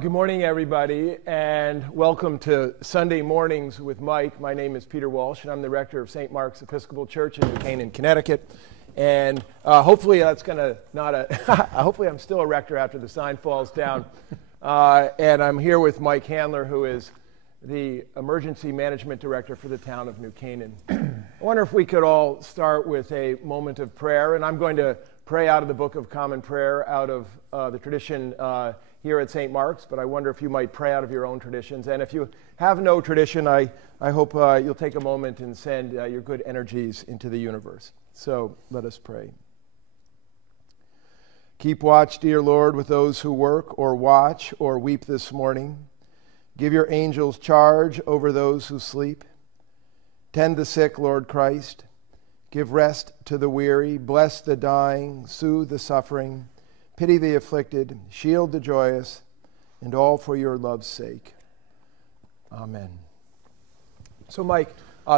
Good morning, everybody, and welcome to Sunday Mornings with Mike. My name is Peter Walsh, and I'm the rector of St. Mark's Episcopal Church in New Canaan, Connecticut. And hopefully that's going to hopefully I'm still a rector after the sign falls down. And I'm here with Mike Handler, who is the Emergency Management Director for the town of New Canaan. I wonder if we could all start with a moment of prayer, and I'm going to pray out of the Book of Common Prayer, out of the tradition here at St. Mark's, but I wonder if you might pray out of your own traditions. And if you have no tradition, I hope you'll take a moment and send your good energies into the universe. So let us pray. Keep watch, dear Lord, with those who work or watch or weep this morning. Give your angels charge over those who sleep. Tend the sick, Lord Christ. Give rest to the weary. Bless the dying. Soothe the suffering. Pity the afflicted, shield the joyous, and all for your love's sake. Amen. So, Mike,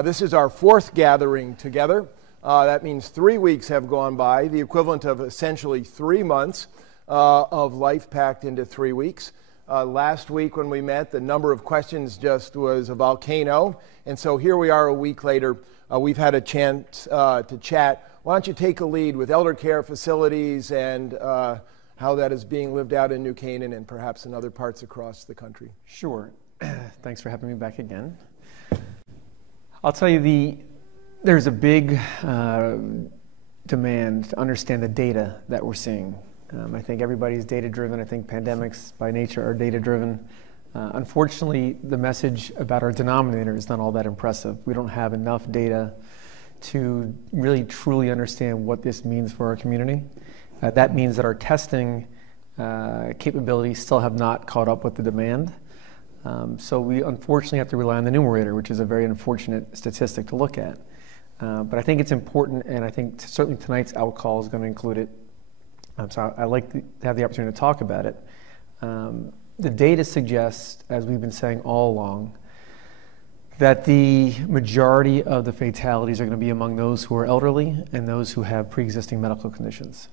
this is our fourth gathering together. That means 3 weeks have gone by, the equivalent of essentially 3 months of life packed into 3 weeks. Last week when we met, the number of questions just was a volcano, and so here we are a week later. We've had a chance to chat. Why don't you take a lead with elder care facilities and how that is being lived out in New Canaan and perhaps in other parts across the country? Sure. Thanks for having me back again. I'll tell you, there's a big demand to understand the data that we're seeing. I think everybody's data-driven. I think pandemics by nature are data-driven. Unfortunately, the message about our denominator is not all that impressive. We don't have enough data to really truly understand what this means for our community. That means that our testing capabilities still have not caught up with the demand. So we unfortunately have to rely on the numerator, which is a very unfortunate statistic to look at. But I think it's important, and I think certainly tonight's outcall is going to include it. So I'd like to have the opportunity to talk about it. The data suggests, as we've been saying all along, that the majority of the fatalities are going to be among those who are elderly and those who have pre-existing medical conditions.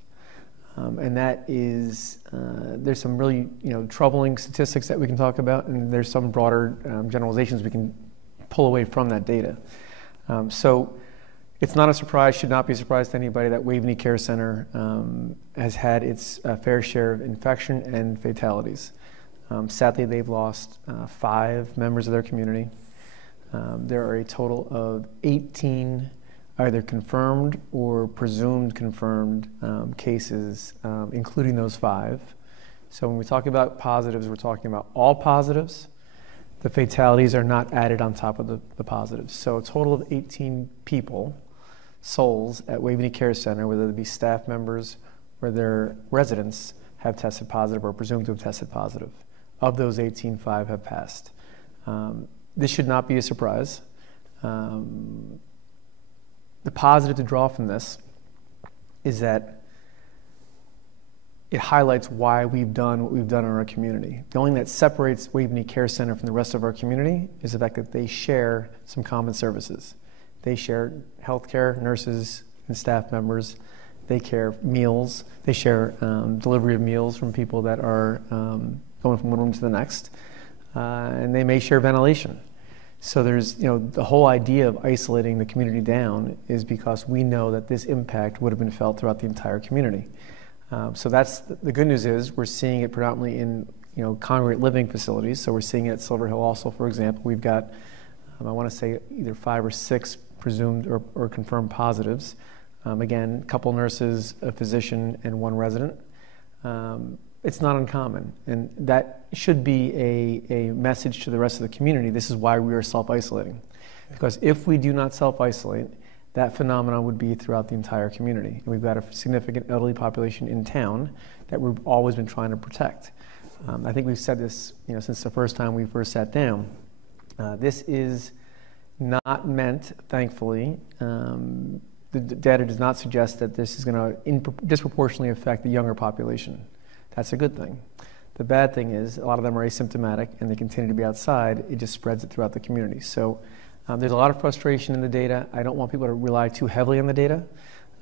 And that is, there's some really troubling statistics that we can talk about, and there's some broader generalizations we can pull away from that data. So it's not a surprise, should not be a surprise to anybody, that Waveney Care Center has had its fair share of infection and fatalities. Sadly, they've lost 5 members of their community. There are a total of 18 either confirmed or presumed confirmed cases, including those 5. So when we talk about positives, we're talking about all positives. The fatalities are not added on top of the positives. So a total of 18 people, souls at Waveney Care Center, whether they be staff members or their residents, have tested positive or presumed to have tested positive. Of those 18, 5 have passed. This should not be a surprise. The positive to draw from this is that it highlights why we've done what we've done in our community. The only thing that separates Waveney Care Center from the rest of our community is the fact that they share some common services. They share healthcare, nurses, and staff members. They share meals. They share delivery of meals from people that are going from one room to the next. And they may share ventilation. So there's, the whole idea of isolating the community down is because we know that this impact would have been felt throughout the entire community. So that's the good news is we're seeing it predominantly in, congregate living facilities. So we're seeing it at Silver Hill also, for example. We've got, I want to say either 5 or 6 presumed or confirmed positives. Again, a couple nurses, a physician, and 1 resident. It's not uncommon, and that should be a message to the rest of the community. This is why we are self-isolating, because if we do not self-isolate, that phenomenon would be throughout the entire community. And we've got a significant elderly population in town that we've always been trying to protect. I think we've said this, since the first time we first sat down. This is not meant, thankfully, the data does not suggest that this is going to disproportionately affect the younger population. That's a good thing. The bad thing is a lot of them are asymptomatic and they continue to be outside. It just spreads it throughout the community. So there's a lot of frustration in the data. I don't want people to rely too heavily on the data.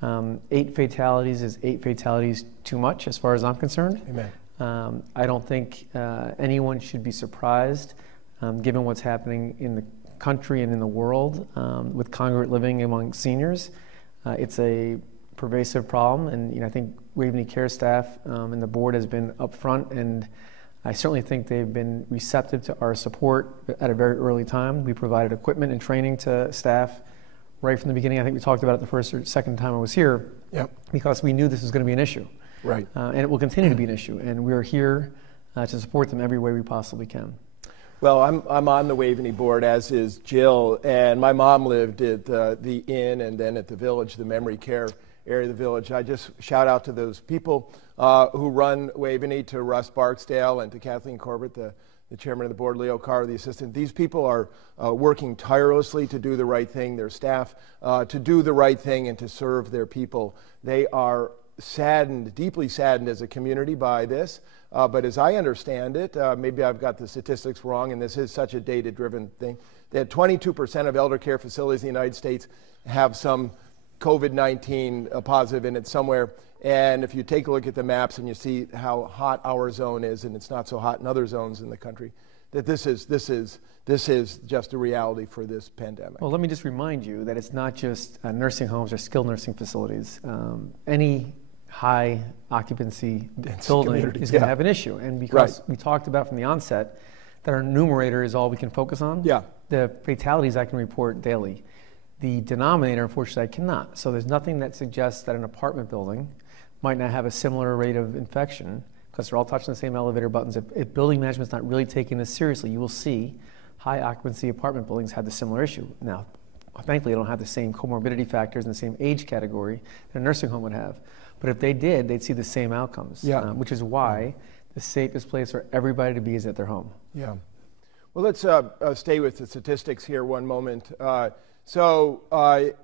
8 fatalities is 8 fatalities too much as far as I'm concerned. Amen. I don't think anyone should be surprised, given what's happening in the country and in the world with congregate living among seniors. It's a pervasive problem, and I think Waveney Care staff and the board has been upfront, and I certainly think they've been receptive to our support at a very early time. We provided equipment and training to staff right from the beginning. I think we talked about it the first or second time I was here, because we knew this was going to be an issue. Right. And it will continue to be an issue, and we're here to support them every way we possibly can. Well, I'm on the Waveney board, as is Jill, and my mom lived at the inn and then at the village, the memory care area of the village. I just shout out to those people who run Waveney, to Russ Barksdale and to Kathleen Corbett, the chairman of the board, Leo Carr, the assistant. These people are working tirelessly to do the right thing, their staff to do the right thing and to serve their people. They are saddened, deeply saddened as a community by this. But as I understand it, maybe I've got the statistics wrong, and this is such a data-driven thing, that 22% of elder care facilities in the United States have some COVID-19 positive in it somewhere. And if you take a look at the maps and you see how hot our zone is, and it's not so hot in other zones in the country, that this is just a reality for this pandemic. Well, let me just remind you that it's not just nursing homes or skilled nursing facilities. Any high occupancy building is going to have an issue. And because we talked about from the onset that our numerator is all we can focus on, the fatalities I can report daily. The denominator, unfortunately, I cannot. So there's nothing that suggests that an apartment building might not have a similar rate of infection, because they're all touching the same elevator buttons. If building management's not really taking this seriously, you will see high occupancy apartment buildings have the similar issue. Now, thankfully, they don't have the same comorbidity factors and the same age category that a nursing home would have. But if they did, they'd see the same outcomes, which is why the safest place for everybody to be is at their home. Yeah. Well, let's stay with the statistics here one moment. So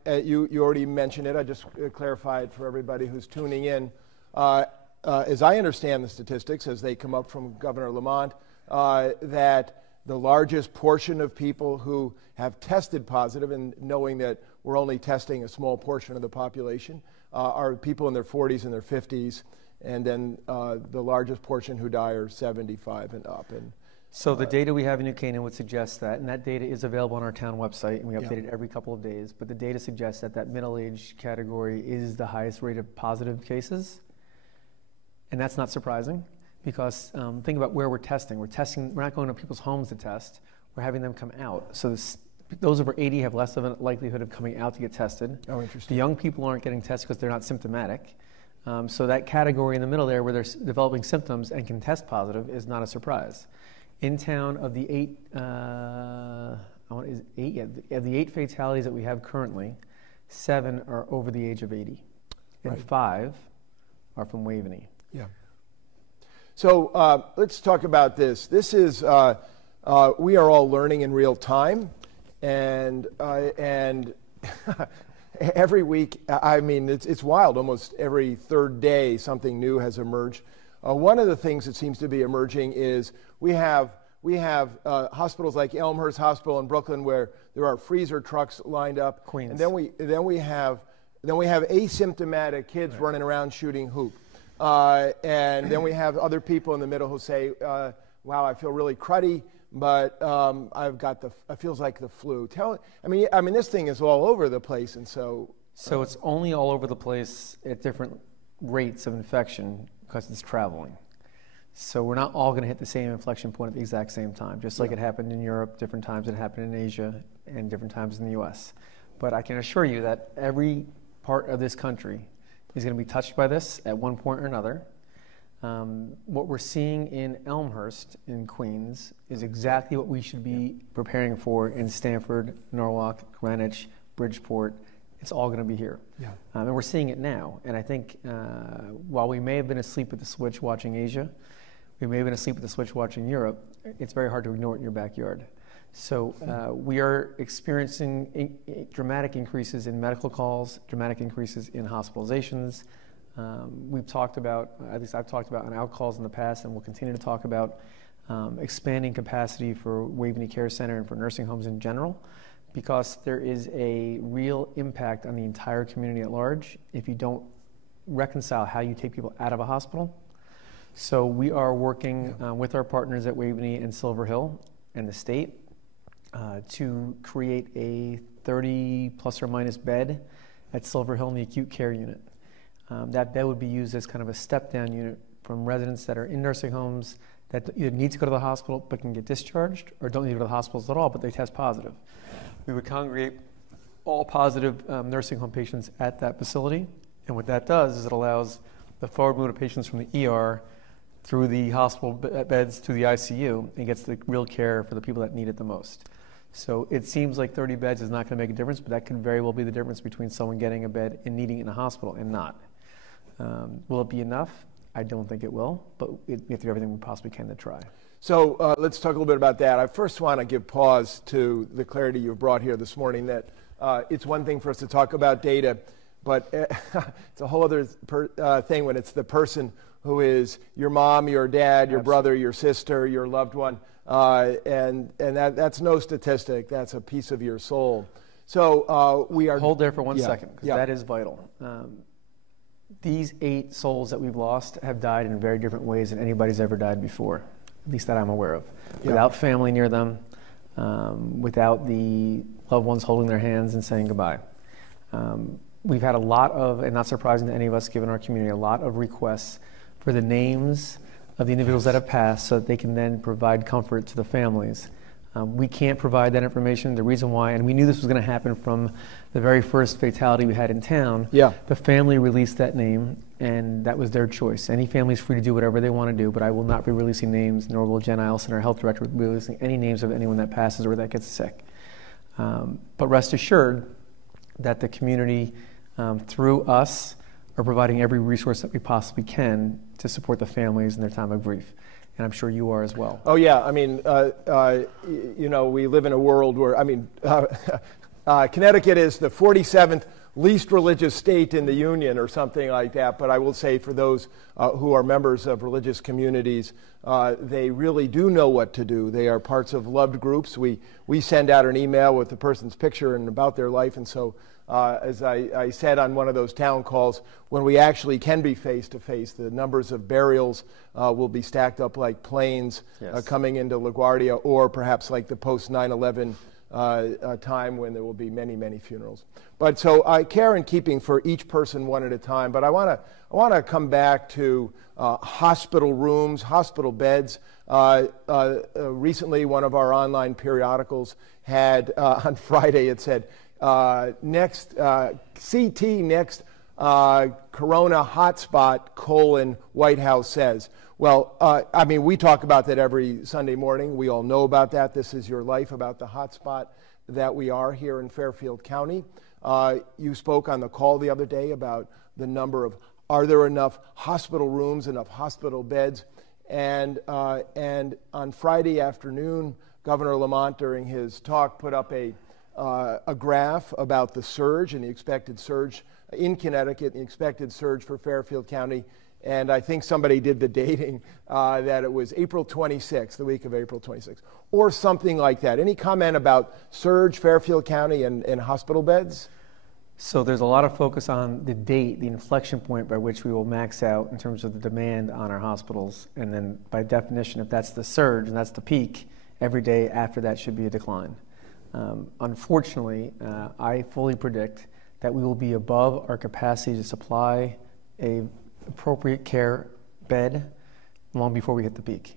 you already mentioned it. I just clarified for everybody who's tuning in. As I understand the statistics, as they come up from Governor Lamont, that the largest portion of people who have tested positive, and knowing that we're only testing a small portion of the population, are people in their 40s and their 50s, and then the largest portion who die are 75 and up. And so the data we have in New Canaan would suggest that, and that data is available on our town website, and we update it every couple of days, but the data suggests that that middle-age category is the highest rate of positive cases, and that's not surprising, because think about where we're testing. We're not going to people's homes to test, we're having them come out. So those over 80 have less of a likelihood of coming out to get tested. Oh, interesting. The young people aren't getting tested because they're not symptomatic. So that category in the middle there where they're developing symptoms and can test positive is not a surprise. In town, of the eight fatalities that we have currently, 7 are over the age of 80, and 5 are from Waveney. Yeah. So let's talk about this. This is we are all learning in real time, and every week, I mean, it's wild. Almost every third day, something new has emerged. One of the things that seems to be emerging is we have hospitals like Elmhurst Hospital in Brooklyn where there are freezer trucks lined up. Queens. And then we have asymptomatic kids running around shooting hoop. And then we have other people in the middle who say, wow, I feel really cruddy, but it feels like the flu. I mean, this thing is all over the place, and so it's only all over the place at different rates of infection because it's traveling. So we're not all going to hit the same inflection point at the exact same time, just like it happened in Europe, different times it happened in Asia, and different times in the U.S. But I can assure you that every part of this country is going to be touched by this at one point or another. What we're seeing in Elmhurst in Queens is exactly what we should be preparing for in Stamford, Norwalk, Greenwich, Bridgeport. It's all going to be here. Yeah. And we're seeing it now. And I think while we may have been asleep at the switch watching Asia, we may have been asleep at the switch watching Europe, it's very hard to ignore it in your backyard. So we are experiencing dramatic increases in medical calls, dramatic increases in hospitalizations. We've talked about, at least I've talked about on outcalls in the past, and we'll continue to talk about expanding capacity for Waveney Care Center and for nursing homes in general, because there is a real impact on the entire community at large if you don't reconcile how you take people out of a hospital. So we are working with our partners at Waveney and Silver Hill and the state to create a 30 plus or minus bed at Silver Hill in the acute care unit. That bed would be used as kind of a step-down unit from residents that are in nursing homes that either need to go to the hospital but can get discharged, or don't need to go to the hospitals at all but they test positive. We would congregate all positive nursing home patients at that facility, and what that does is it allows the forward movement of patients from the ER through the hospital beds to the ICU and gets the real care for the people that need it the most. So it seems like 30 beds is not going to make a difference, but that could very well be the difference between someone getting a bed and needing it in a hospital and not. Will it be enough? I don't think it will, but we have to do everything we possibly can to try. So let's talk a little bit about that. I first want to give pause to the clarity you've brought here this morning that it's one thing for us to talk about data, but it's a whole other thing when it's the person who is your mom, your dad, your brother, your sister, your loved one, and that's no statistic. That's a piece of your soul. So we are... Hold there for 1 second, because that is vital. These 8 souls that we've lost have died in very different ways than anybody's ever died before, at least that I'm aware of. Without family near them, without the loved ones holding their hands and saying goodbye. We've had a lot of, and not surprising to any of us given our community, a lot of requests for the names of the individuals that have passed so that they can then provide comfort to the families. We can't provide that information. The reason why, and we knew this was going to happen from the very first fatality we had in town, the family released that name, and that was their choice. Any family is free to do whatever they want to do, but I will not be releasing names, nor will Jen Eielson, our health director, be releasing any names of anyone that passes or that gets sick. But rest assured that the community, through us, are providing every resource that we possibly can to support the families in their time of grief. And I'm sure you are as well. Oh, yeah. I mean, you know, we live in a world where, I mean, Connecticut is the 47th least religious state in the union or something like that. But I will say for those who are members of religious communities, they really do know what to do. They are parts of loved groups. We send out an email with the person's picture and about their life. And so as I said on one of those town calls, when we actually can be face-to-face, the numbers of burials will be stacked up like planes coming into LaGuardia, or perhaps like the post-9/11 time when there will be many, many funerals. But so I care in keeping for each person one at a time, but I want to come back to hospital rooms, hospital beds. Recently, one of our online periodicals had, on Friday, it said, next CT next corona hotspot : White House says. Well, I mean, we talk about that every Sunday morning. We all know about that. This is your life, about the hotspot that we are here in Fairfield County. You spoke on the call the other day about the number of, are there enough hospital rooms, enough hospital beds? And on Friday afternoon, Governor Lamont, during his talk, put up a graph about the surge and the expected surge in Connecticut, the expected surge for Fairfield County. And I think somebody did the dating that it was April 26th, the week of April 26th, or something like that. Any comment about surge, Fairfield County, and hospital beds? So there's a lot of focus on the date, the inflection point by which we will max out in terms of the demand on our hospitals. And then by definition, if that's the surge and that's the peak, every day after that should be a decline. Unfortunately, I fully predict that we will be above our capacity to supply a appropriate care bed long before we hit the peak.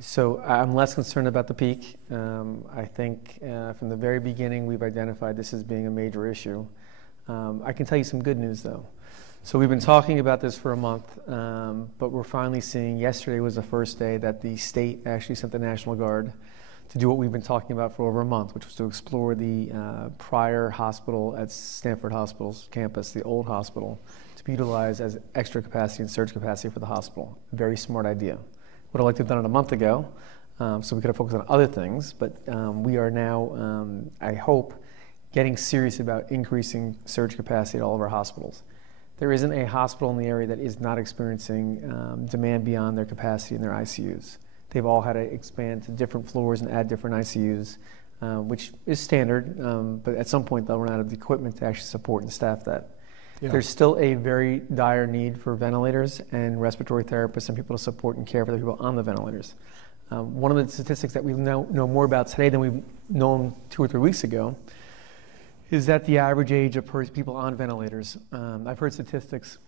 So I'm less concerned about the peak. I think from the very beginning we've identified this as being a major issue. I can tell you some good news though. So we've been talking about this for a month, but we're finally seeing, yesterday was the first day that the state actually sent the National Guard to do what we've been talking about for over a month, which was to explore the prior hospital at Stanford Hospital's campus, the old hospital, to be utilized as extra capacity and surge capacity for the hospital. Very smart idea. Would have liked to have done it a month ago, so we could have focused on other things, but we are now, I hope, getting serious about increasing surge capacity at all of our hospitals. There isn't a hospital in the area that is not experiencing demand beyond their capacity in their ICUs. They've all had to expand to different floors and add different ICUs, which is standard, but at some point they'll run out of the equipment to actually support and staff that. Yeah. There's still a very dire need for ventilators and respiratory therapists and people to support and care for the people on the ventilators. One of the statistics that we know more about today than we've known 2 or 3 weeks ago is that the average age of people on ventilators, I've heard statistics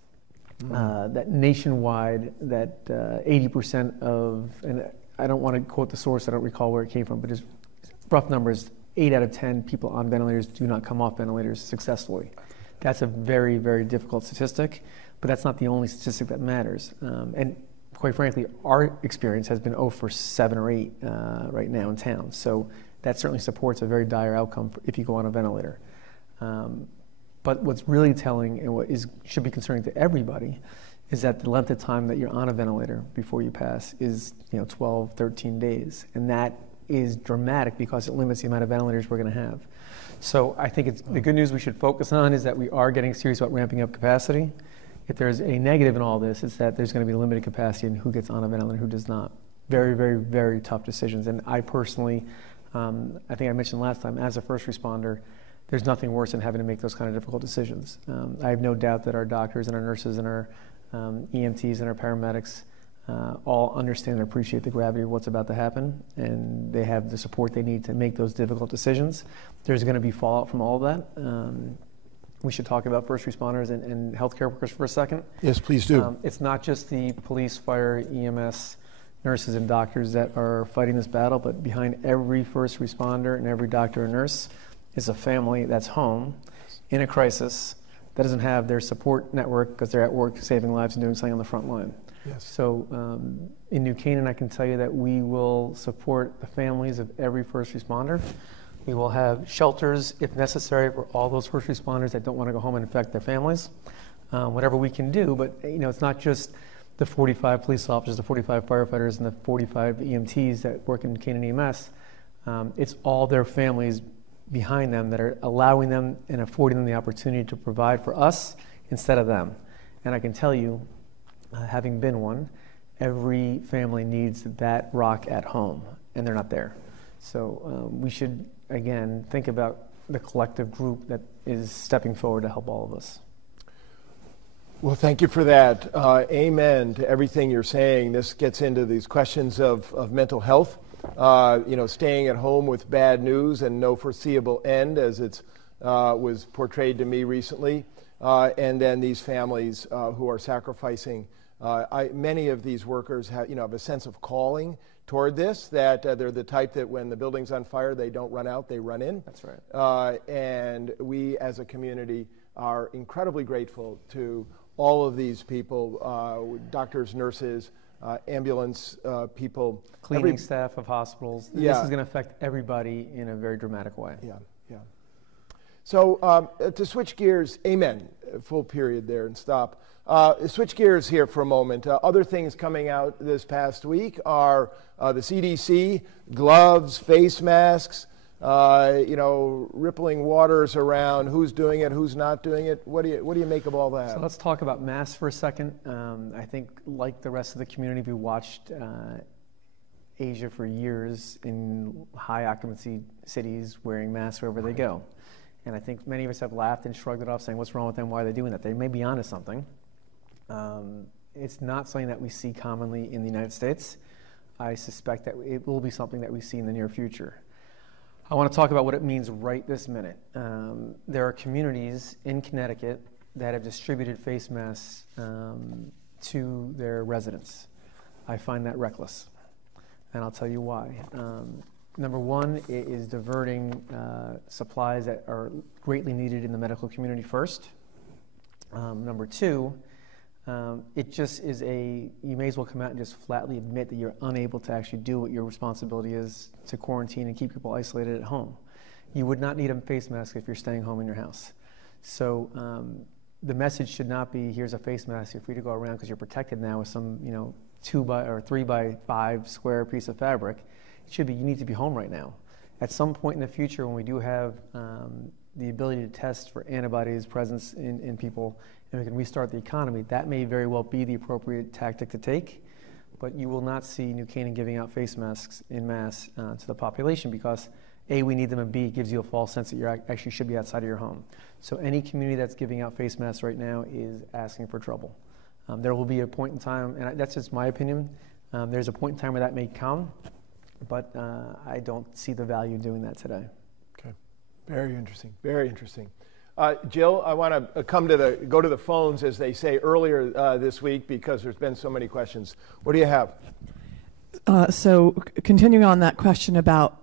that nationwide that 80% of, and I don't want to quote the source, I don't recall where it came from, but just rough numbers, 8 out of 10 people on ventilators do not come off ventilators successfully. That's a very, very difficult statistic, but that's not the only statistic that matters. And quite frankly, our experience has been 0 for 7 or 8 right now in town. So that certainly supports a very dire outcome if you go on a ventilator. But what's really telling and what should be concerning to everybody is that the length of time that you're on a ventilator before you pass is 12, 13 days. And that is dramatic because it limits the amount of ventilators we're going to have. So I think the good news we should focus on is that we are getting serious about ramping up capacity. If there's a negative in all this, it's that there's going to be limited capacity in who gets on a ventilator and who does not. Very, very, very tough decisions. And I personally, I think I mentioned last time, as a first responder, there's nothing worse than having to make those kind of difficult decisions. I have no doubt that our doctors and our nurses and our EMTs and our paramedics all understand and appreciate the gravity of what's about to happen, and they have the support they need to make those difficult decisions. There's going to be fallout from all of that. We should talk about first responders and healthcare workers for a second. Yes, please do. It's not just the police, fire, EMS, nurses, and doctors that are fighting this battle, but behind every first responder and every doctor and nurse is a family that's home in a crisis that doesn't have their support network because they're at work saving lives and doing something on the front line. Yes. So in New Canaan, I can tell you that we will support the families of every first responder. We will have shelters, if necessary, for all those first responders that don't want to go home and infect their families. Whatever we can do, but it's not just the 45 police officers, the 45 firefighters, and the 45 EMTs that work in Canaan EMS. It's all their families behind them that are allowing them and affording them the opportunity to provide for us instead of them. And I can tell you, having been one, every family needs that rock at home, and they're not there. So we should, again, think about the collective group that is stepping forward to help all of us. Well, thank you for that. Amen to everything you're saying. This gets into these questions of mental health, staying at home with bad news and no foreseeable end, as it was portrayed to me recently, and then these families who are sacrificing. Many of these workers have a sense of calling toward this, that they're the type that when the building's on fire, they don't run out, they run in. That's right. And we as a community are incredibly grateful to all of these people, doctors, nurses, ambulance people. Cleaning staff of hospitals. Yeah. This is going to affect everybody in a very dramatic way. Yeah. So to switch gears, amen, full period there and stop. Switch gears here for a moment. Other things coming out this past week are the CDC, gloves, face masks, rippling waters around who's doing it, who's not doing it. What do you make of all that? So let's talk about masks for a second. I think, like the rest of the community, we watched Asia for years in high occupancy cities wearing masks wherever they go. And I think many of us have laughed and shrugged it off, saying, what's wrong with them? Why are they doing that? They may be onto something. It's not something that we see commonly in the United States. I suspect that it will be something that we see in the near future. I want to talk about what it means right this minute. There are communities in Connecticut that have distributed face masks to their residents. I find that reckless, and I'll tell you why. Number one, it is diverting supplies that are greatly needed in the medical community first. Number two, it just is you may as well come out and just flatly admit that you're unable to actually do what your responsibility is to quarantine and keep people isolated at home. You would not need a face mask if you're staying home in your house. So the message should not be, here's a face mask, you're free to go around because you're protected now with some 2 by or 3 by 5 square piece of fabric. It should be, you need to be home right now. At some point in the future, when we do have the ability to test for antibodies presence in people, and we can restart the economy, that may very well be the appropriate tactic to take. But you will not see New Canaan giving out face masks en masse to the population, because A, we need them, and B, it gives you a false sense that you actually should be outside of your home. So any community that's giving out face masks right now is asking for trouble. There will be a point in time, and that's just my opinion, there's a point in time where that may come, but I don't see the value in doing that today. Okay, very interesting, very interesting. Jill, I want to go to the phones, as they say earlier this week, because there's been so many questions. What do you have? So continuing on that question about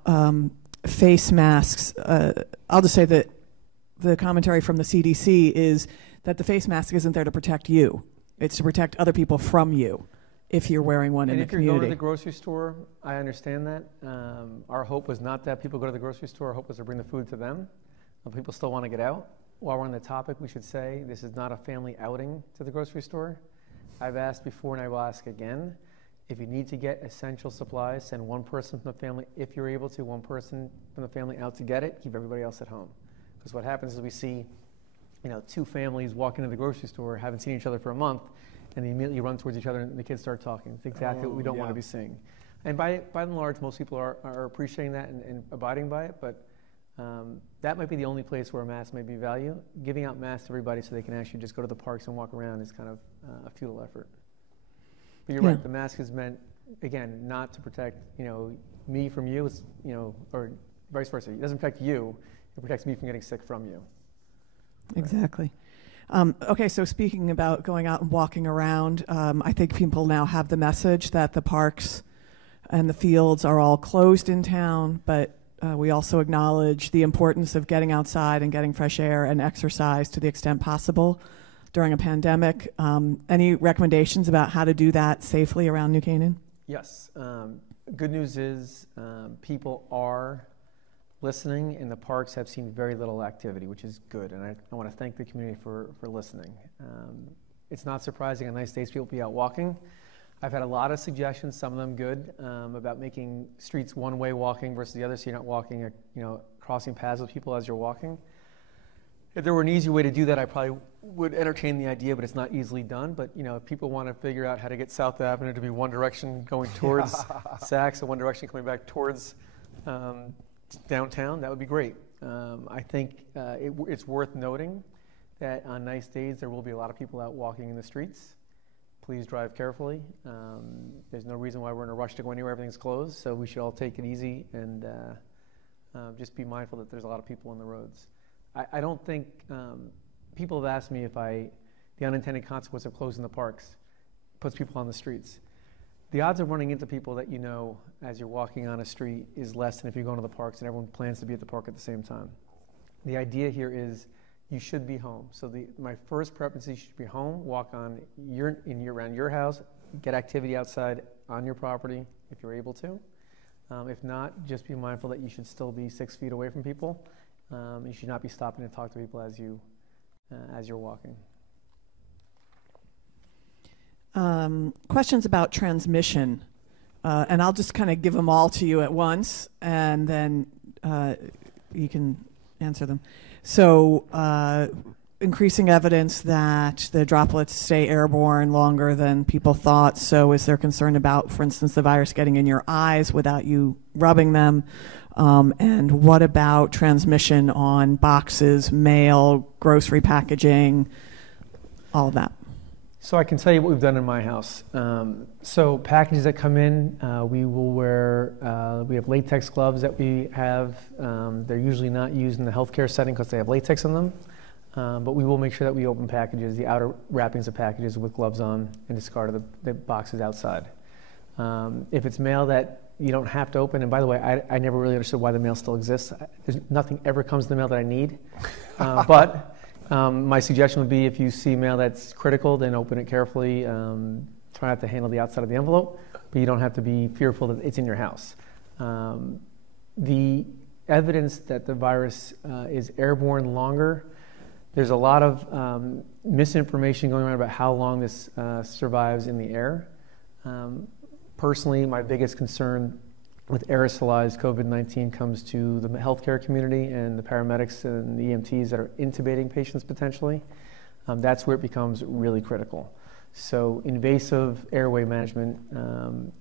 face masks, I'll just say that the commentary from the CDC is that the face mask isn't there to protect you. It's to protect other people from you if you're wearing one in the community. And if you're going to the grocery store, I understand that. Our hope was not that people go to the grocery store. Our hope was to bring the food to them. People still want to get out. While we're on the topic, we should say this is not a family outing to the grocery store. I've asked before and I will ask again. If you need to get essential supplies, send one person from the family, if you're able to, one person from the family out to get it, keep everybody else at home. Because what happens is we see, two families walk into the grocery store, haven't seen each other for a month, and they immediately run towards each other and the kids start talking. It's exactly what we don't want to be seeing. And by and large, most people are appreciating that and abiding by it, but that might be the only place where a mask may be value. Giving out masks to everybody so they can actually just go to the parks and walk around is kind of a futile effort. But you're right, the mask is meant, again, not to protect, me from you, it's, or vice versa. It doesn't protect you, it protects me from getting sick from you. Exactly. Okay, so speaking about going out and walking around, I think people now have the message that the parks and the fields are all closed in town, but we also acknowledge the importance of getting outside and getting fresh air and exercise to the extent possible during a pandemic. Any recommendations about how to do that safely around New Canaan? Yes. Good news is people are listening, and the parks have seen very little activity, which is good, and I want to thank the community for listening. It's not surprising on nice days people will be out walking. I've had a lot of suggestions, some of them good, about making streets one-way walking versus the other, so you're not walking, crossing paths with people as you're walking. If there were an easy way to do that, I probably would entertain the idea, but it's not easily done. But, if people want to figure out how to get South Avenue to be one direction going towards Saks and one direction coming back towards downtown, that would be great. I think it's worth noting that on nice days, there will be a lot of people out walking in the streets. Please drive carefully. There's no reason why we're in a rush to go anywhere. Everything's closed, so we should all take it easy and just be mindful that there's a lot of people on the roads. I don't think, people have asked me if the unintended consequence of closing the parks puts people on the streets. The odds of running into people that as you're walking on a street is less than if you're going to the parks and everyone plans to be at the park at the same time. The idea here is you should be home. So my first preference is you should be home, walk around your house, get activity outside on your property if you're able to. If not, just be mindful that you should still be 6 feet away from people. You should not be stopping to talk to people as you're walking. Questions about transmission, and I'll just kind of give them all to you at once, and then you can answer them. So, increasing evidence that the droplets stay airborne longer than people thought. So, is there concern about, for instance, the virus getting in your eyes without you rubbing them? And what about transmission on boxes, mail, grocery packaging, all of that? So I can tell you what we've done in my house. So packages that come in, we will wear, we have latex gloves that we have. They're usually not used in the healthcare setting because they have latex in them. But we will make sure that we open packages, the outer wrappings of packages with gloves on, and discard the boxes outside. If it's mail that you don't have to open, and by the way, I never really understood why the mail still exists. Nothing ever comes in the mail that I need. But my suggestion would be if you see mail that's critical, then open it carefully. Try not to handle the outside of the envelope, but you don't have to be fearful that it's in your house. The evidence that the virus is airborne longer, there's a lot of misinformation going around about how long this survives in the air. Personally, my biggest concern with aerosolized COVID-19 comes to the healthcare community and the paramedics and the EMTs that are intubating patients potentially. That's where it becomes really critical. So invasive airway management,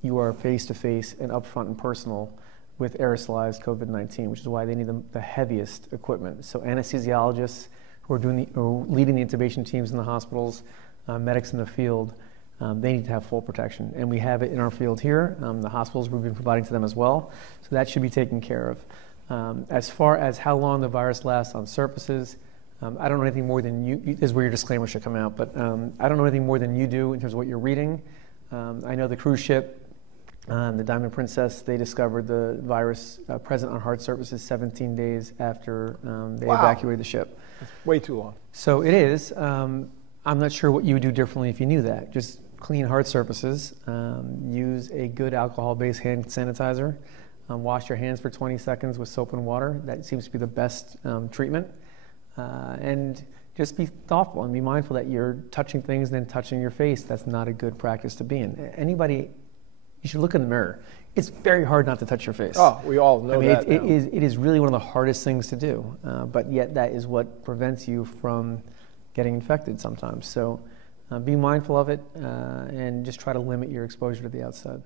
you are face-to-face and upfront and personal with aerosolized COVID-19, which is why they need the heaviest equipment. So anesthesiologists who are leading the intubation teams in the hospitals, medics in the field, they need to have full protection. And we have it in our field here. The hospitals, we've been providing to them as well. So that should be taken care of. As far as how long the virus lasts on surfaces, I don't know anything more than you, this is where your disclaimer should come out, but I don't know anything more than you do in terms of what you're reading. I know the cruise ship, the Diamond Princess, they discovered the virus present on hard surfaces 17 days after they evacuated the ship. That's way too long. So it is. I'm not sure what you would do differently if you knew that. Just clean hard surfaces, use a good alcohol-based hand sanitizer, wash your hands for 20 seconds with soap and water. That seems to be the best treatment. And just be thoughtful and be mindful that you're touching things and then touching your face. That's not a good practice to be in. Anybody, you should look in the mirror. It's very hard not to touch your face. Oh, we all know that. It is really one of the hardest things to do, but yet that is what prevents you from getting infected sometimes. So be mindful of it and just try to limit your exposure to the outside.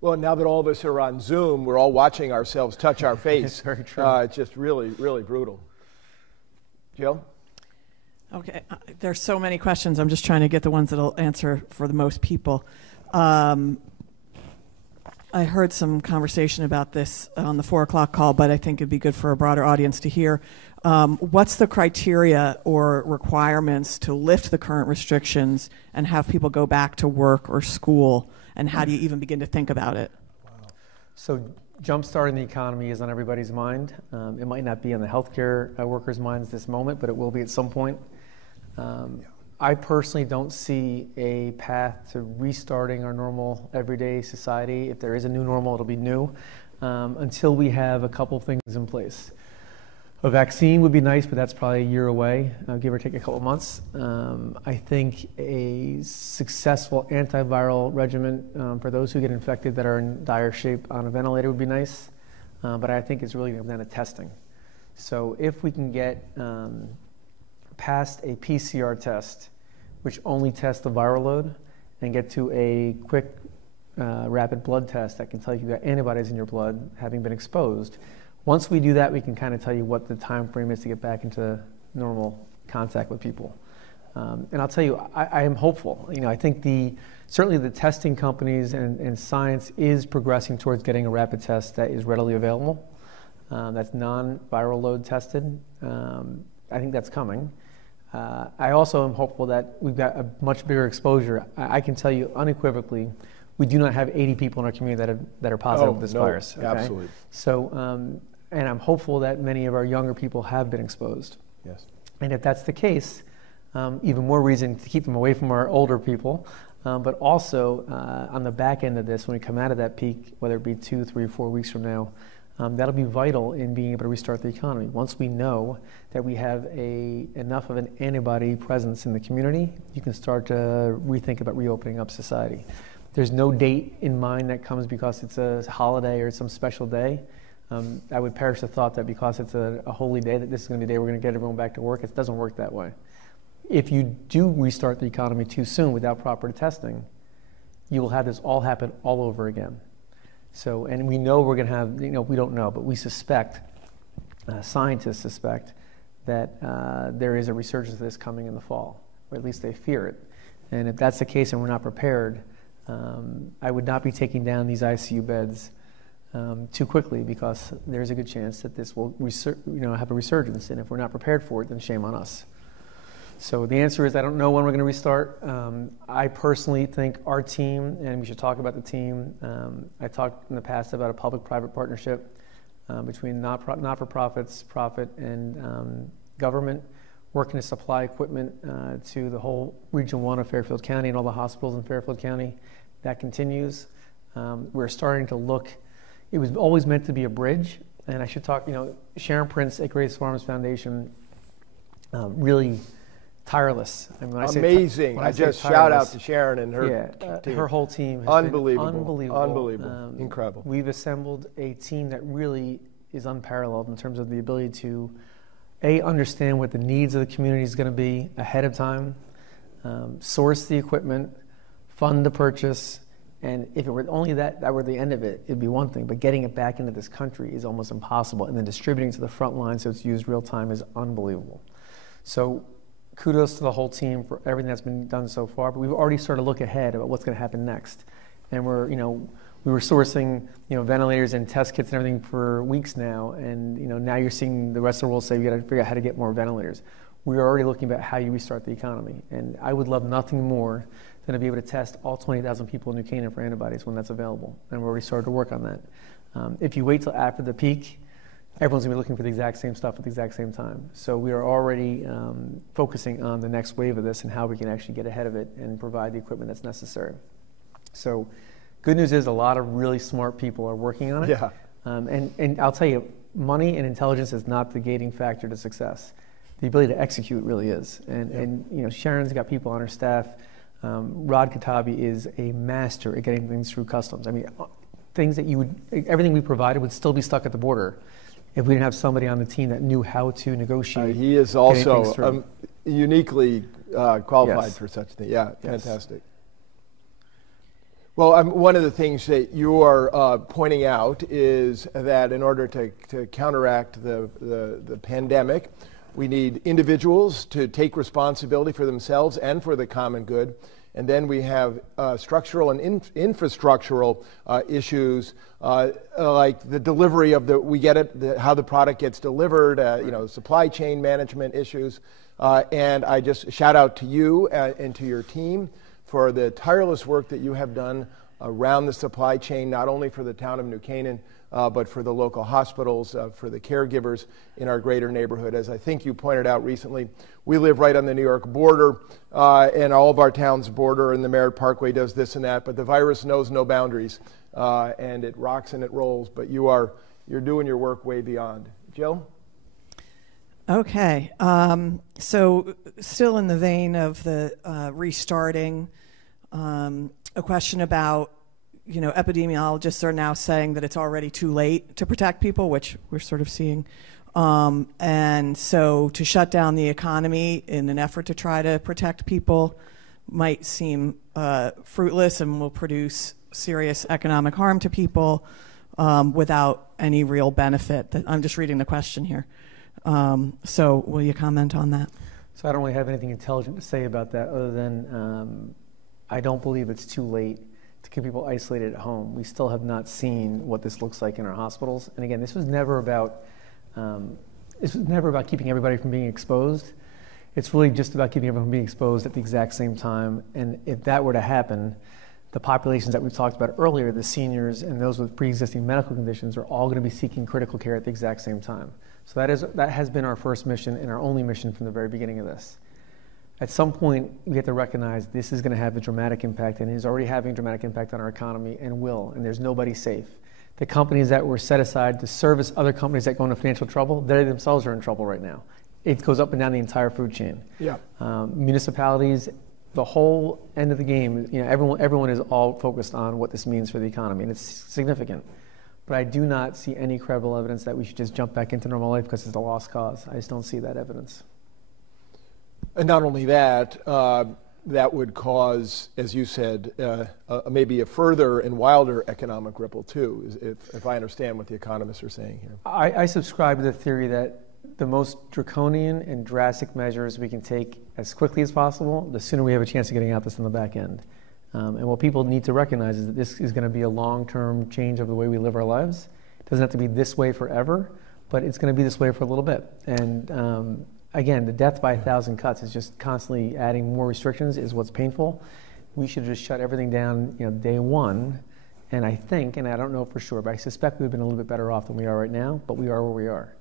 Well, now that all of us are on Zoom, we're all watching ourselves touch our face. It's very true. It's just really, really brutal. Jill? Okay, there's so many questions. I'm just trying to get the ones that'll answer for the most people. I heard some conversation about this on the 4 o'clock call, but I think it'd be good for a broader audience to hear. What's the criteria or requirements to lift the current restrictions and have people go back to work or school? And how do you even begin to think about it? Wow. So jumpstarting the economy is on everybody's mind. It might not be on the healthcare workers' minds this moment, but it will be at some point. I personally don't see a path to restarting our normal everyday society. If there is a new normal, it'll be new, until we have a couple things in place. A vaccine would be nice, but that's probably a year away, give or take a couple months. I think a successful antiviral regimen for those who get infected that are in dire shape on a ventilator would be nice, but I think it's really going to come down to testing. So if we can get past a PCR test, which only tests the viral load, and get to a quick rapid blood test that can tell you you've got antibodies in your blood having been exposed. Once we do that, we can kind of tell you what the time frame is to get back into normal contact with people. And I'll tell you, I am hopeful. I think certainly the testing companies and science is progressing towards getting a rapid test that is readily available, that's non-viral load tested. I think that's coming. I also am hopeful that we've got a much bigger exposure. I can tell you unequivocally, we do not have 80 people in our community that are positive with this virus. Okay? Absolutely. So, and I'm hopeful that many of our younger people have been exposed. Yes. And if that's the case, even more reason to keep them away from our older people. But also, on the back end of this, when we come out of that peak, whether it be 2, 3, 4 weeks from now, that'll be vital in being able to restart the economy. Once we know that we have enough of an antibody presence in the community, you can start to rethink about reopening up society. There's no date in mind that comes because it's a holiday or some special day. I would perish the thought that because it's a holy day, that this is going to be the day we're going to get everyone back to work. It doesn't work that way. If you do restart the economy too soon without proper testing, you will have this all happen all over again. So, and we know we're going to have, we don't know, but we suspect, scientists suspect, that there is a resurgence of this coming in the fall, or at least they fear it. And if that's the case and we're not prepared, I would not be taking down these ICU beds too quickly, because there's a good chance that this will have a resurgence, and if we're not prepared for it, then shame on us. So the answer is I don't know when we're going to restart. I personally think our team, and we should talk about the team, I talked in the past about a public-private partnership between not-for-profits, profit, and government, working to supply equipment to the whole Region 1 of Fairfield County and all the hospitals in Fairfield County. That continues. We're starting to look. It was always meant to be a bridge, and I should talk, Sharon Prince at Grace Farms Foundation, really tireless. I mean, amazing. I just shout out to Sharon and her team. Her whole team has unbelievable. Been Unbelievable. Incredible. We've assembled a team that really is unparalleled in terms of the ability to understand what the needs of the community is going to be ahead of time, source the equipment, fund the purchase, And if it were only that were the end of it, it'd be one thing. But getting it back into this country is almost impossible. And then distributing to the front line so it's used real time is unbelievable. So kudos to the whole team for everything that's been done so far. But we've already started to look ahead about what's going to happen next. And we were sourcing, ventilators and test kits and everything for weeks now. And, now you're seeing the rest of the world say we got to figure out how to get more ventilators. We're already looking at how you restart the economy. And I would love nothing more than to be able to test all 20,000 people in New Canaan for antibodies when that's available. And we're already started to work on that. If you wait till after the peak, everyone's going to be looking for the exact same stuff at the exact same time. So we are already focusing on the next wave of this and how we can actually get ahead of it and provide the equipment that's necessary. So good news is a lot of really smart people are working on it. Yeah. And I'll tell you, money and intelligence is not the gating factor to success. The ability to execute really is. And Sharon's got people on her staff. Rod Katabi is a master at getting things through customs. I mean, things that everything we provided would still be stuck at the border if we didn't have somebody on the team that knew how to negotiate. He is also uniquely qualified for such a thing. Yeah, fantastic. Well, one of the things that you are pointing out is that in order to counteract the pandemic, we need individuals to take responsibility for themselves and for the common good. And then we have structural and infrastructural issues like the delivery of how the product gets delivered, supply chain management issues. And I just shout out to you and to your team for the tireless work that you have done around the supply chain, not only for the town of New Canaan, but for the local hospitals, for the caregivers in our greater neighborhood. As I think you pointed out recently, we live right on the New York border, and all of our towns border, and the Merritt Parkway does this and that, but the virus knows no boundaries, and it rocks and it rolls, but you're doing your work way beyond. Jill? Okay, so still in the vein of the restarting, a question about, epidemiologists are now saying that it's already too late to protect people, which we're sort of seeing. And so to shut down the economy in an effort to try to protect people might seem fruitless and will produce serious economic harm to people without any real benefit. I'm just reading the question here. So will you comment on that? So I don't really have anything intelligent to say about that other than I don't believe it's too late to keep people isolated at home. We still have not seen what this looks like in our hospitals. And again, this was never about keeping everybody from being exposed. It's really just about keeping everyone from being exposed at the exact same time. And if that were to happen, the populations that we talked about earlier, the seniors and those with pre-existing medical conditions, are all going to be seeking critical care at the exact same time. So that has been our first mission and our only mission from the very beginning of this. At some point, we have to recognize this is going to have a dramatic impact, and is already having a dramatic impact on our economy and will, and there's nobody safe. The companies that were set aside to service other companies that go into financial trouble, they themselves are in trouble right now. It goes up and down the entire food chain. Yeah. Municipalities, the whole end of the game, everyone is all focused on what this means for the economy, and it's significant. But I do not see any credible evidence that we should just jump back into normal life because it's a lost cause. I just don't see that evidence. And not only that, that would cause, as you said, maybe a further and wilder economic ripple too, if I understand what the economists are saying here. I subscribe to the theory that the most draconian and drastic measures we can take as quickly as possible, the sooner we have a chance of getting out this on the back end. And what people need to recognize is that this is going to be a long-term change of the way we live our lives. It doesn't have to be this way forever, but it's going to be this way for a little bit. And again, the death by 1,000 cuts is just constantly adding more restrictions is what's painful. We should just shut everything down, day one. And I think, and I don't know for sure, but I suspect we've been a little bit better off than we are right now, but we are where we are.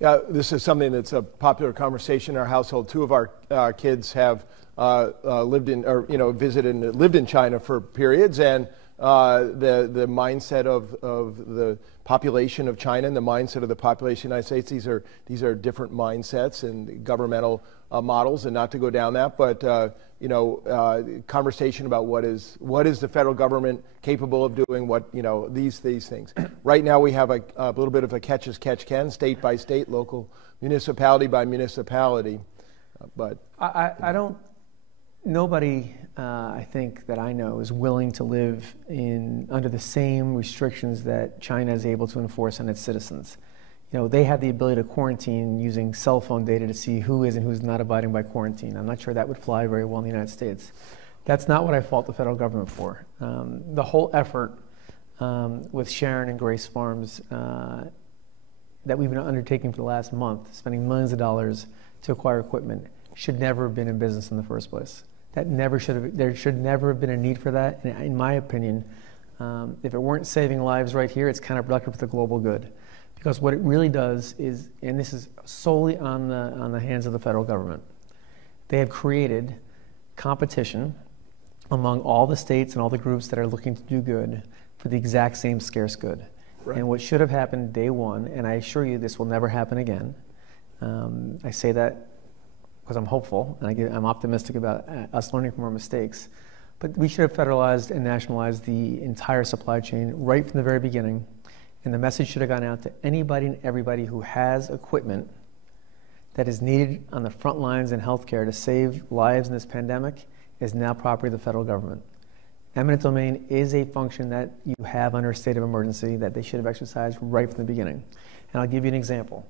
Yeah, this is something that's a popular conversation in our household. Two of our kids have lived in, or visited and lived in China for periods, and the mindset of the population of China and the mindset of the population of the United States, these are different mindsets and governmental models, and not to go down that, but conversation about what is the federal government capable of doing, these things. Right now we have a little bit of a catch as catch can, state by state, local municipality by municipality, but I don't Nobody, I think, that I know is willing to live under the same restrictions that China is able to enforce on its citizens. They have the ability to quarantine using cell phone data to see who is and who's not abiding by quarantine. I'm not sure that would fly very well in the United States. That's not what I fault the federal government for. The whole effort with Sharon and Grace Farms that we've been undertaking for the last month, spending millions of dollars to acquire equipment, should never have been in business in the first place. There should never have been a need for that. And in my opinion, if it weren't saving lives right here, it's counterproductive to the global good. Because what it really does is, and this is solely on the hands of the federal government, they have created competition among all the states and all the groups that are looking to do good for the exact same scarce good. Right. And what should have happened day one, and I assure you this will never happen again. I say that because I'm hopeful and I'm optimistic about us learning from our mistakes. But we should have federalized and nationalized the entire supply chain right from the very beginning. And the message should have gone out to anybody and everybody who has equipment that is needed on the front lines in healthcare to save lives in this pandemic is now property of the federal government. Eminent domain is a function that you have under a state of emergency that they should have exercised right from the beginning. And I'll give you an example.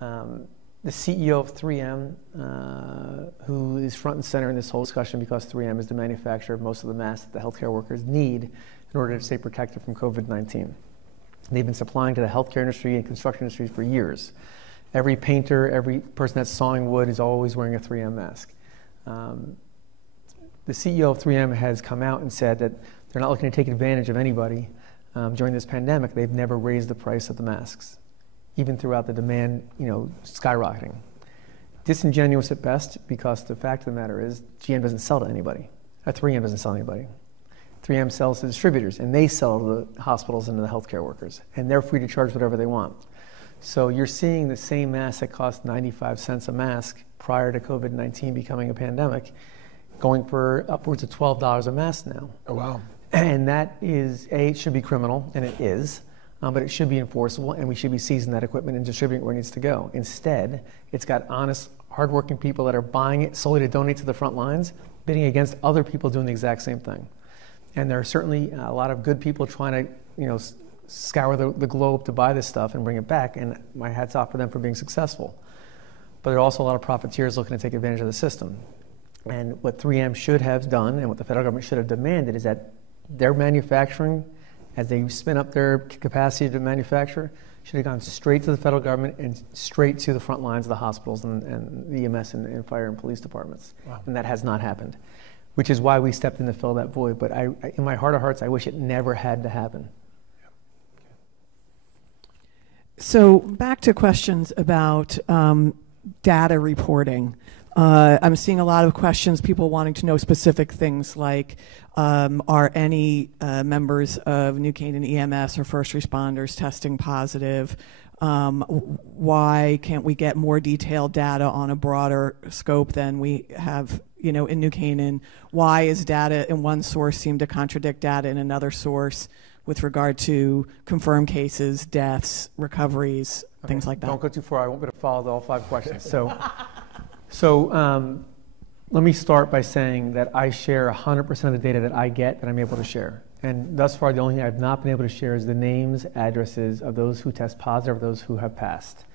The CEO of 3M, who is front and center in this whole discussion because 3M is the manufacturer of most of the masks that the healthcare workers need in order to stay protected from COVID-19. They've been supplying to the healthcare industry and construction industries for years. Every painter, every person that's sawing wood is always wearing a 3M mask. The CEO of 3M has come out and said that they're not looking to take advantage of anybody during this pandemic. They've never raised the price of the masks, even throughout the demand, skyrocketing. Disingenuous at best, because the fact of the matter is GM doesn't sell to anybody. 3M doesn't sell to anybody. 3M sells to distributors, and they sell to the hospitals and to the healthcare workers, and they're free to charge whatever they want. So you're seeing the same mask that cost 95 cents a mask prior to COVID-19 becoming a pandemic, going for upwards of $12 a mask now. Oh, wow. And that is, it should be criminal, and it is, but it should be enforceable, and we should be seizing that equipment and distributing it where it needs to go. Instead, it's got honest, hardworking people that are buying it solely to donate to the front lines, bidding against other people doing the exact same thing. And there are certainly a lot of good people trying to, scour the globe to buy this stuff and bring it back, and my hat's off for them for being successful. But there are also a lot of profiteers looking to take advantage of the system. And what 3M should have done, and what the federal government should have demanded, is that their manufacturing, as they spin up their capacity to manufacture, should have gone straight to the federal government and straight to the front lines of the hospitals and the EMS and fire and police departments. Wow. And that has not happened, which is why we stepped in to fill that void. But in my heart of hearts, I wish it never had to happen. So back to questions about data reporting. I'm seeing a lot of questions, people wanting to know specific things like, are any members of New Canaan EMS or first responders testing positive? Why can't we get more detailed data on a broader scope than we have, in New Canaan? Why is data in one source seem to contradict data in another source with regard to confirmed cases, deaths, recoveries, things like that? Don't go too far. I won't be able to follow all 5 questions. So let me start by saying that I share 100% of the data that I get that I'm able to share. And thus far, the only thing I've not been able to share is the names, addresses of those who test positive, those who have passed.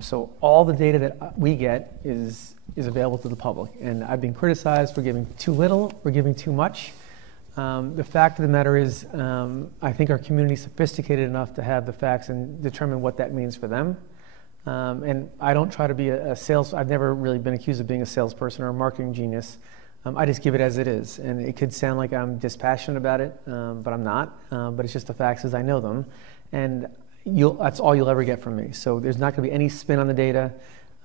So all the data that we get is available to the public. And I've been criticized for giving too little or giving too much. The fact of the matter is, I think our community is sophisticated enough to have the facts and determine what that means for them. And I don't try to be I've never really been accused of being a salesperson or a marketing genius. I just give it as it is. And it could sound like I'm dispassionate about it, but I'm not. But it's just the facts as I know them. And that's all you'll ever get from me. So there's not going to be any spin on the data.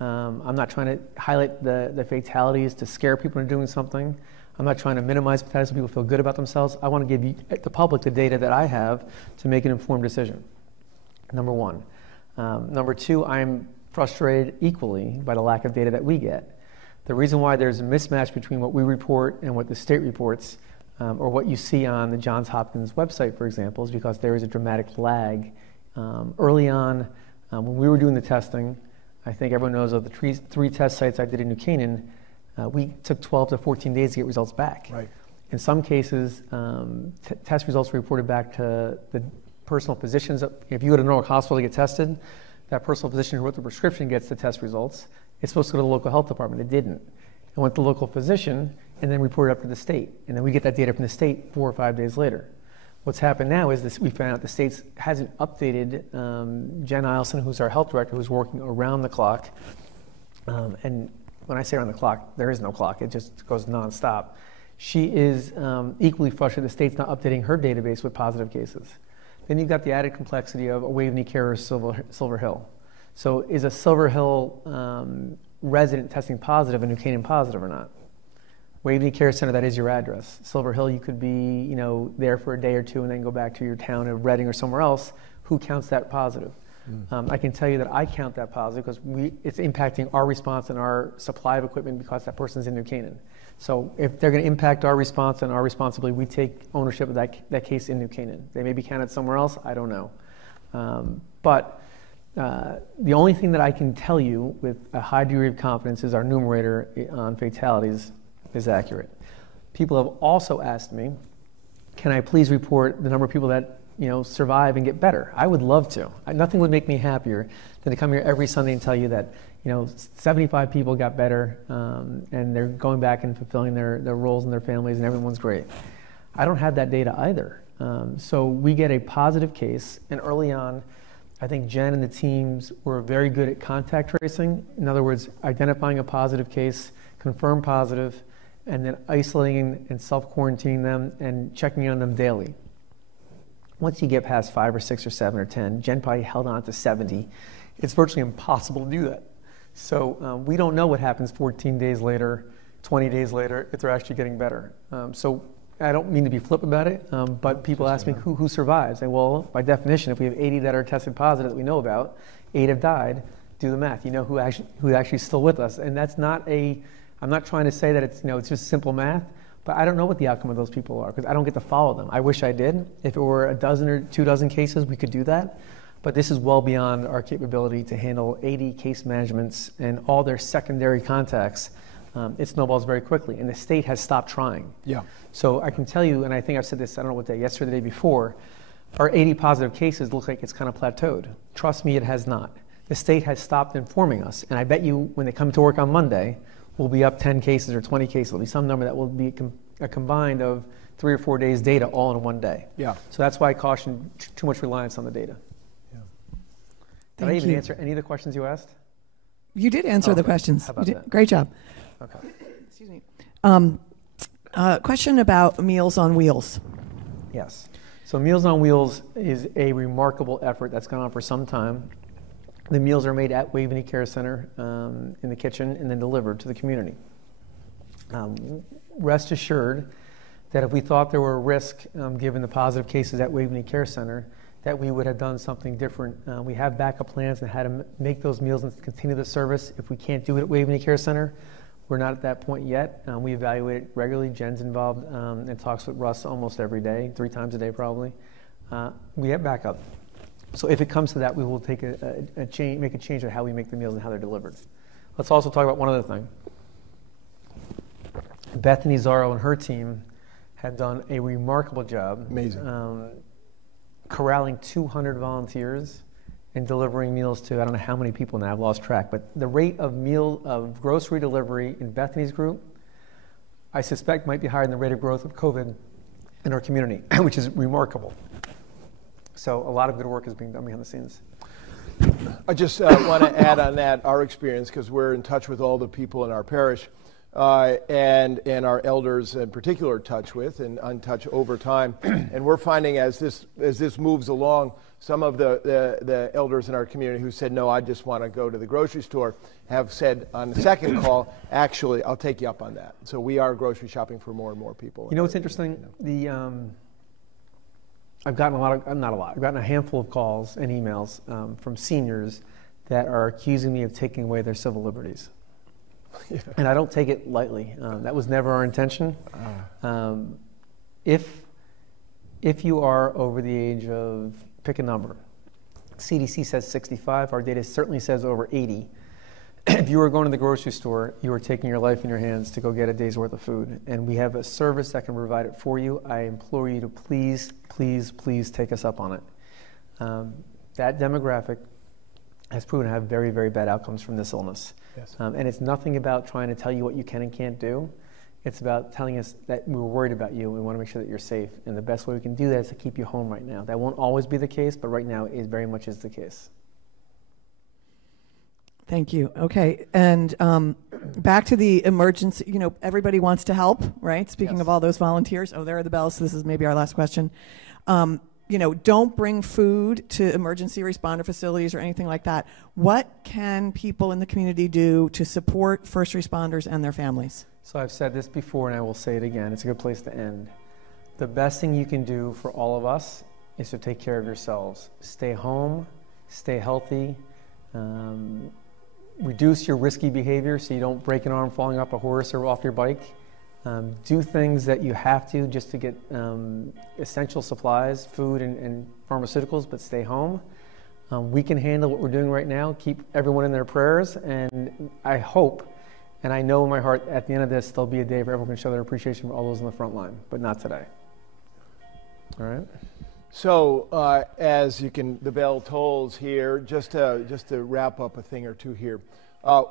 I'm not trying to highlight the fatalities to scare people into doing something. I'm not trying to minimize fatalities so people feel good about themselves. I want to give the public the data that I have to make an informed decision, number one. Number two, I'm frustrated equally by the lack of data that we get. The reason why there's a mismatch between what we report and what the state reports, or what you see on the Johns Hopkins website, for example, is because there is a dramatic lag. Early on, when we were doing the testing, I think everyone knows of the three test sites I did in New Canaan, We took 12 to 14 days to get results back. Right. In some cases, test results were reported back to the personal physicians. If you go to Norwalk Hospital to get tested, that personal physician who wrote the prescription gets the test results. It's supposed to go to the local health department. It didn't. It went to the local physician and then reported up to the state. And then we get that data from the state 4 or 5 days later. What's happened now is we found out the state hasn't updated Jen Eielson, who's our health director, who's working around the clock. And when I say around the clock, there is no clock. It just goes nonstop. She is equally frustrated the state's not updating her database with positive cases. Then you've got the added complexity of a Waveney Care or Silver Hill. So is a Silver Hill resident testing positive and New Canaan positive or not? Waveney Care Center, that is your address. Silver Hill, you could be there for a day or two and then go back to your town of Reading or somewhere else. Who counts that positive? I can tell you that I count that positive because it's impacting our response and our supply of equipment because that person's in New Canaan. So if they're going to impact our response and our responsibility, we take ownership of that case in New Canaan. They may be counted somewhere else, I don't know. But the only thing that I can tell you with a high degree of confidence is our numerator on fatalities is accurate. People have also asked me, can I please report the number of people that survive and get better? I would love to. Nothing would make me happier than to come here every Sunday and tell you that 75 people got better and they're going back and fulfilling their roles in their families and everyone's great. I don't have that data either. So we get a positive case, and early on, I think Jen and the teams were very good at contact tracing. In other words, identifying a positive case, confirm positive, and then isolating and self-quarantining them and checking on them daily. Once you get past 5 or 6 or 7 or 10, Jen probably held on to 70. It's virtually impossible to do that. So we don't know what happens 14 days later, 20 days later, if they're actually getting better. So I don't mean to be flip about it, but people ask me who survives. And well, by definition, if we have 80 that are tested positive that we know about, 8 have died, do the math. You know who actually is still with us. And that's not I'm not trying to say that it's just simple math, but I don't know what the outcome of those people are because I don't get to follow them. I wish I did. If it were a dozen or 2 dozen cases, we could do that. But this is well beyond our capability to handle 80 case managements and all their secondary contacts. It snowballs very quickly, and the state has stopped trying. Yeah. So I can tell you, and I think I've said this, I don't know what day, yesterday or the day before, our 80 positive cases look like it's kind of plateaued. Trust me, it has not. The state has stopped informing us, and I bet you when they come to work on Monday, we'll be up 10 cases or 20 cases. It'll be some number that will be a combined of 3 or 4 days data all in one day. Yeah. So that's why I caution too much reliance on the data. Yeah. Did I even answer any of the questions you asked? You did answer the questions. How about that? Great job. Okay. Excuse me. Question about Meals on Wheels. Yes. So Meals on Wheels is a remarkable effort that's gone on for some time. The meals are made at Waveney Care Center in the kitchen and then delivered to the community. Rest assured that if we thought there were a risk, given the positive cases at Waveney Care Center, that we would have done something different. We have backup plans on how to make those meals and continue the service. If we can't do it at Waveney Care Center, we're not at that point yet. We evaluate it regularly. Jen's involved and talks with Russ almost every day, 3 times a day probably. We have backup. So if it comes to that, we will take make a change in how we make the meals and how they're delivered. Let's also talk about one other thing. Bethany Zarro and her team have done a remarkable job. Amazing. Corralling 200 volunteers and delivering meals to I don't know how many people now, I've lost track, but the rate of grocery delivery in Bethany's group, I suspect might be higher than the rate of growth of COVID in our community, which is remarkable. So a lot of good work is being done behind the scenes. I just want to add on that our experience because we're in touch with all the people in our parish and our elders in particular touch with and untouch over time. And we're finding as this moves along, some of the elders in our community who said, no, I just want to go to the grocery store, have said on the second call, actually, I'll take you up on that. So we are grocery shopping for more and more people. You know what's interesting? I've gotten I've gotten a handful of calls and emails from seniors that are accusing me of taking away their civil liberties. Yeah. And I don't take it lightly. That was never our intention. If you are over the age of, pick a number, CDC says 65, our data certainly says over 80. if you were going to the grocery store, you were taking your life in your hands to go get a day's worth of food. And we have a service that can provide it for you. I implore you to please, please, please take us up on it. That demographic has proven to have very, very bad outcomes from this illness. Yes. And it's nothing about trying to tell you what you can and can't do. It's about telling us that we're worried about you and we want to make sure that you're safe. And the best way we can do that is to keep you home right now. That won't always be the case, but right now it very much is the case. Thank you. Okay, and back to the emergency, everybody wants to help, right? Speaking Yes. of all those volunteers. Oh, there are the bells. This is maybe our last question. Don't bring food to emergency responder facilities or anything like that. What can people in the community do to support first responders and their families? So I've said this before and I will say it again. It's a good place to end. The best thing you can do for all of us is to take care of yourselves. Stay home, stay healthy, reduce your risky behavior so you don't break an arm falling off a horse or off your bike. Do things that you have to just to get essential supplies, food and pharmaceuticals, but stay home. We can handle what we're doing right now. Keep everyone in their prayers, and I hope, and I know in my heart at the end of this, there'll be a day where everyone can show their appreciation for all those on the front line, but not today. All right? So, as the bell tolls here, just to wrap up a thing or two here.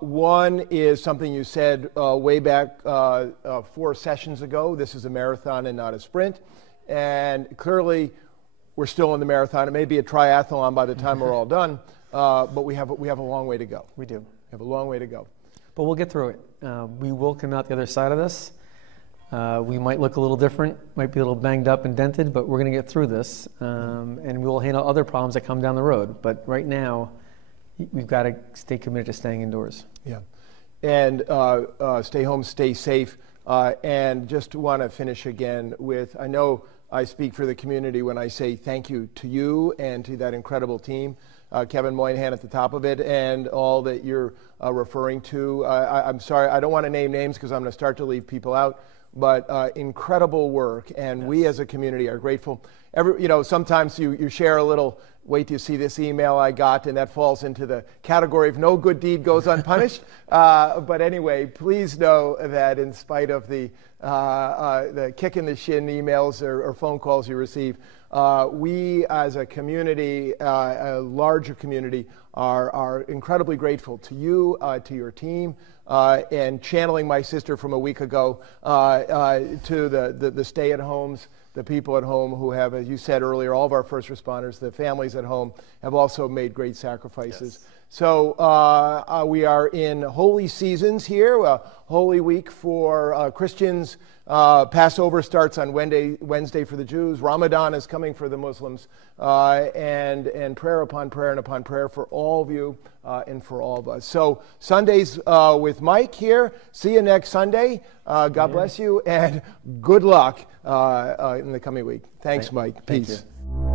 One is something you said way back 4 sessions ago. This is a marathon and not a sprint. And clearly, we're still in the marathon. It may be a triathlon by the time we're all done, but we have a long way to go. We do. We have a long way to go. But we'll get through it. We will come out the other side of this. We might look a little different, might be a little banged up and dented, but we're going to get through this. And we will handle other problems that come down the road. But right now, we've got to stay committed to staying indoors. Yeah. And stay home, stay safe. And just want to finish again with, I know I speak for the community when I say thank you to you and to that incredible team. Kevin Moynihan at the top of it and all that you're referring to. I'm sorry, I don't want to name names because I'm going to start to leave people out, but incredible work, and we as a community are grateful. Sometimes you share a little, wait till you see this email I got, and that falls into the category of no good deed goes unpunished. But anyway, please know that in spite of the kick in the shin emails or phone calls you receive, we as a community, a larger community, are incredibly grateful to you, to your team, and channeling my sister from a week ago to the stay-at-homes, the people at home who have, as you said earlier, all of our first responders, the families at home have also made great sacrifices. Yes. So we are in holy seasons here, Holy Week for Christians. Passover starts on Wednesday for the Jews. Ramadan is coming for the Muslims. And prayer upon prayer and upon prayer for all of you and for all of us. So Sundays with Mike here. See you next Sunday. God bless you and good luck in the coming week. Thanks, Mike. Peace. Thank you.